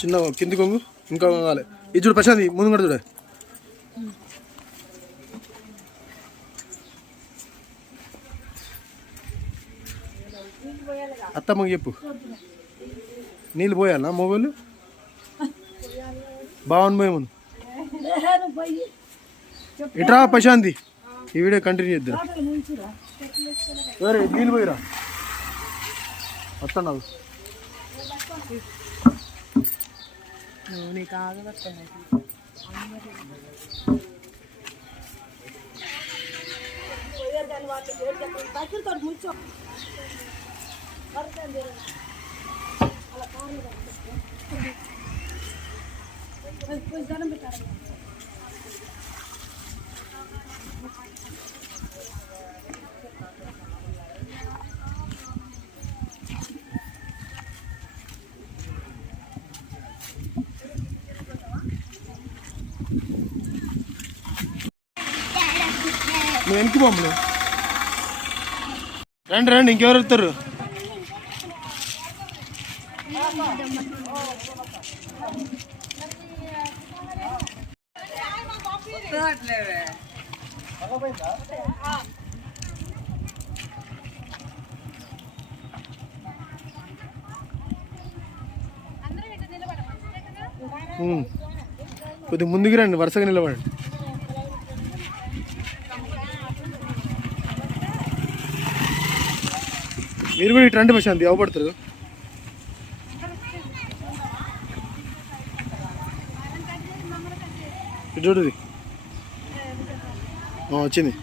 చిన్న కింది కొంగు ఇంకా కావాలి. ఇది చూడు ప్రశాంత్ ముందు కూడా చూడ. అత్తమ్మకి చెప్పు నీళ్ళు పోయాలా మొబైల్ బాగుంది పోయే ముందు ఇట్రా ప్రశాంతి ఈ వీడియో కంటిన్యూ చేద్దాం. నీళ్ళు పోయిరా వస్తా నాకు నువ్వు వెనక్కి బొమ్మలు రండి రండి ఇంకెవరు వెళ్తారు. కొద్దిగా ముందుకు రండి వరుసగా నిలబడండి. మీరు కూడా ఇటు రండి ప్రశాంతి అవపడతారు. ఇటు చూడు వచ్చింది.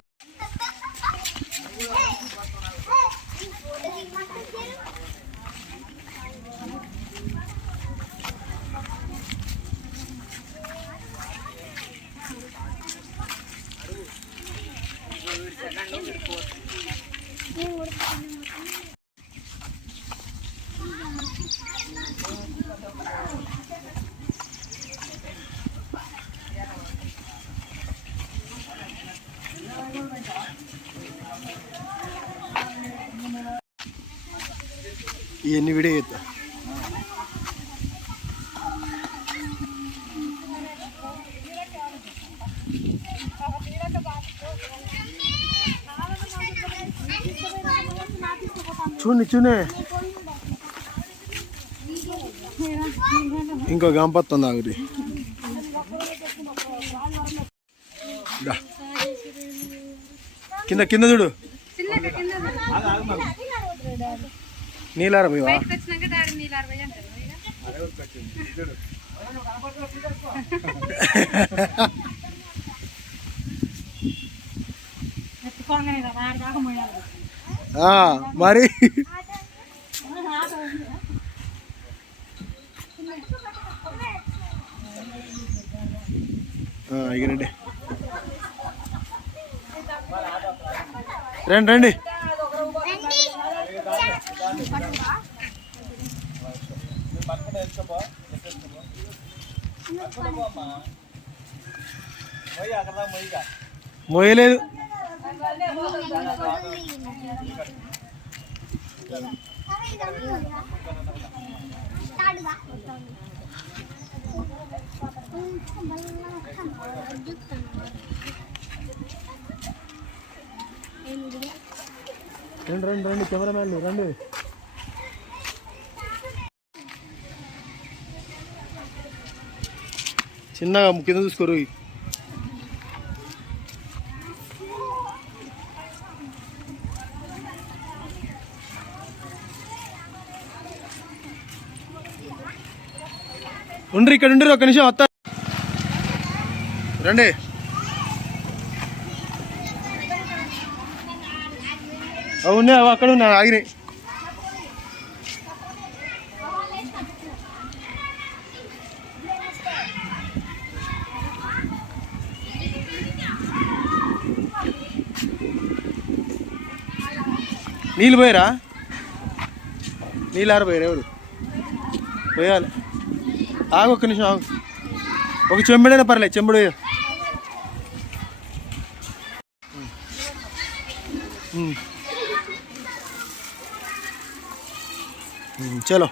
ఇవన్నీ వీడియో చేస్తా. చూడండి చూనే ఇంకో గంపత్తుంది ఆగురి. కింద కింద చూడు నీలార పోయి మరి ఇగరండి రండి రండి. మోయలేదు రండి రండి రండి కెమెరామ్యాన్లు రండి. చిన్నగా కింద చూసుకోరు. ఉండ్రి ఇక్కడ ఉండ్రి ఒక్క నిమిషం వస్తా రండి. అవునే అవి అక్కడ ఉన్నా ఆగినాయి. నీళ్ళు పోయారా? నీళ్ళు ఆరిపోయారు ఎవరు పోయాలి. ఆగు ఒక్క నిమిషం ఆగు. ఒక చెంబుడైనా పర్లేదు చెంబుడు చలో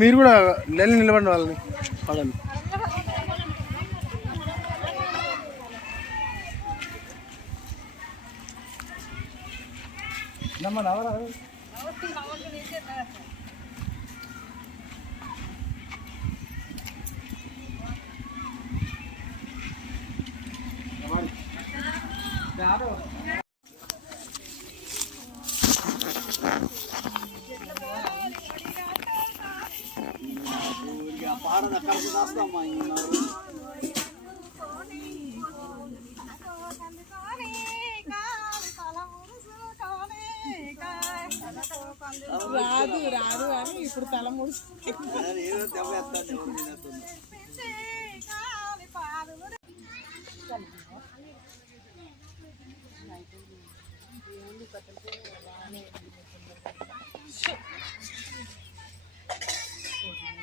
మీరు కూడా నిలబడిన వాళ్ళని పడండి. రాదు రాదు అని ఇప్పుడు తల ముడుస్తుంది.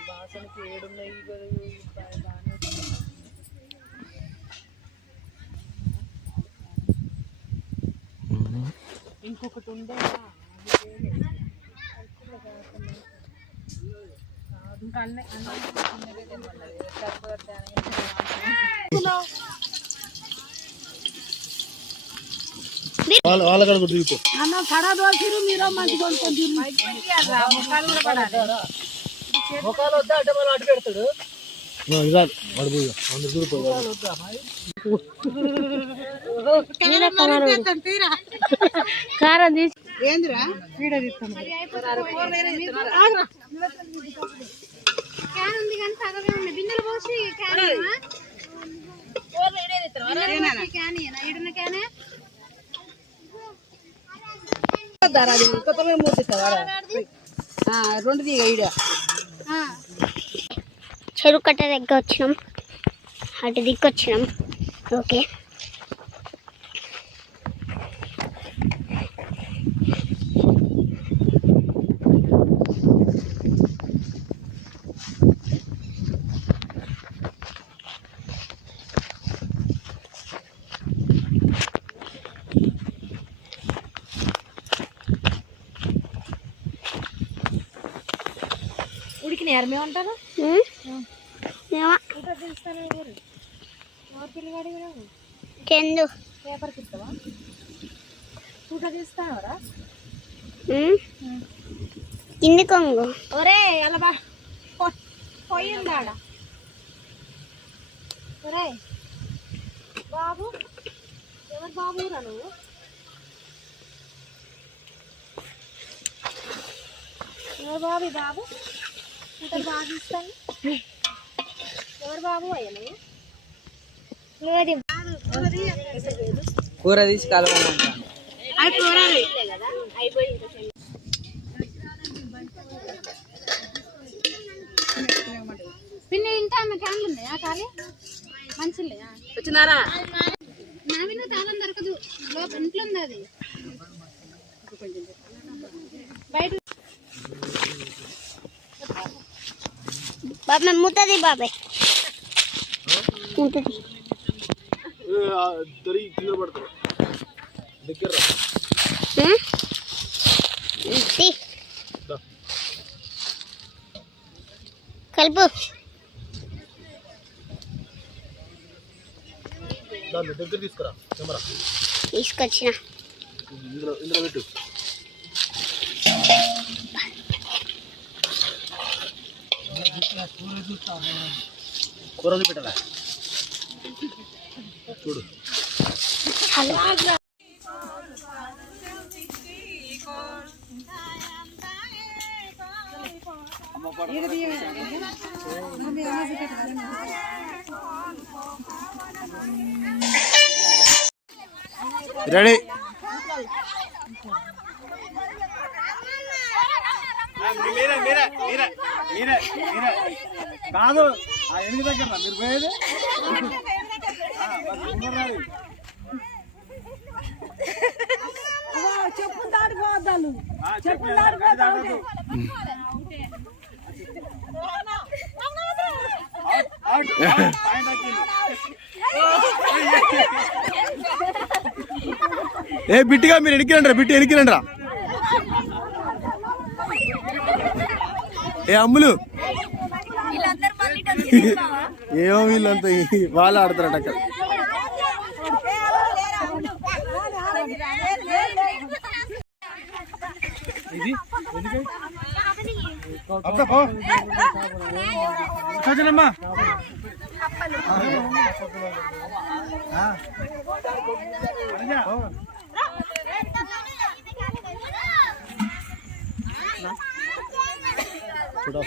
వాసనకి ఏడున్నాయి ఇంకొకటి ఉండే వాళ్ళ కాడ కూడా దిగుతాం అన్న పడా దోసిరు మీరు మంచి కొనుక్కొని ముఖాలు వద్దా అంటే మనం అటు పెడతాడు కారం తీసి ఏందిరా వీడియో తీస్తాను బిందెలు పోసి రెండు దిగ వీడియో చెరువు కట్ట దగ్గర వచ్చినాం, అటు దిక్కొచ్చినాం. ఓకే, ఉడికిన ఏమంటారు చందు పేపర్ ఇస్తావా చూట తీస్తావరా కింది కొంగు ఒరే అలా పోయిందాడ ఒరే బాబు ఎవరు బాబు రా నువ్వు ఎవరు బాబు బాబు ఇంత బాగా ఇస్తాను ఎవరు బాబు అయ్యా నువ్వు కూర తీసి కలవాలంటాను పిన్న ఇంత క్యాన్లు ఉన్నాయా ఖాళీ మంచి వచ్చినారా నావిన తాళం దొరకదు ఇంట్లో ఉంది అది బయట బాబాయ్ ముత్తది బాబాయ్ ముత్తది కలుపు దగ్గర తీసుకురా కెమెరా తీసుకొచ్చిన ఇందులో పెట్టు కూర పెట్టరా చూడు రెడీ కాదు ఎన్ని దగ్గర మీరు పోయేది చెప్పు దాడిపోద్దాను చెప్పు దాడిపోతాను ఏ బిట్టిగా మీరు ఎనికిరండి బిట్టి ఎనికిరండి రా ఏ అమ్ములు ఏమో వీళ్ళంతా వాళ్ళు ఆడతారట అక్కడ. ఇది చూడమ్మా చూడ